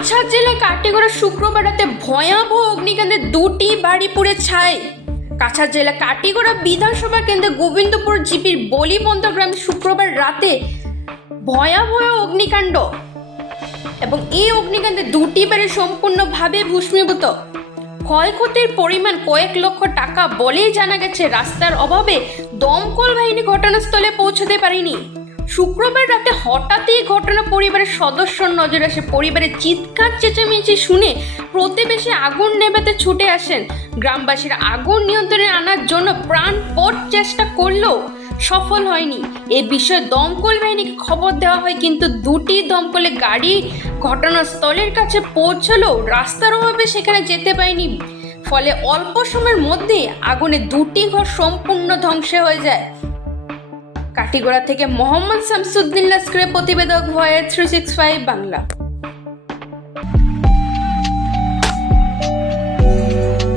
কাছাড় জেলায় কাটিগড়া শুক্রবার রাতে ভয়াবহ অগ্নিকাণ্ডে দুটি বাড়ি পুড়ে ছাই। কাছাড় জেলা কাটিগড়া বিধানসভা কেন্দ্রে গোবিন্দপুর জিপির বলিবন্ধ গ্রামে শুক্রবার রাতে ভয়াবহ অগ্নিকাণ্ড এবং এই অগ্নিকাণ্ডে দুটি বাড়ি সম্পূর্ণভাবে ভস্মীভূত। ক্ষয়ক্ষতির পরিমাণ কয়েক লক্ষ টাকা বলেই জানা গেছে। রাস্তার অভাবে দমকল বাহিনী ঘটনাস্থলে পৌঁছতে পারেনি। শুক্রবার রাতে হঠাৎই ঘটনা পরিবারের সদস্যর নজরে আসে। পরিবারের চিৎকার চেঁচামেচি শুনে প্রতিবেশী আগুন নেভাতে ছুটে আসেন। গ্রামবাসীরা আগুন নিয়ন্ত্রণে আনার জন্য প্রাণপণ চেষ্টা করলেও সফল হয়নি। এই বিষয়ে দমকল বাহিনীকে খবর দেওয়া হয়, কিন্তু দুটি দমকলের গাড়ি ঘটনাস্থলের কাছে পৌঁছলেও রাস্তার অভাবে সেখানে যেতে পারেনি। ফলে অল্প সময়ের মধ্যেই আগুনে দুটি ঘর সম্পূর্ণ ধ্বংস হয়ে যায়। কাটিগড়া থেকে মোহাম্মদ শামসুদ্দিন লস্করের প্রতিবেদক, ভয়েস 365 বাংলা।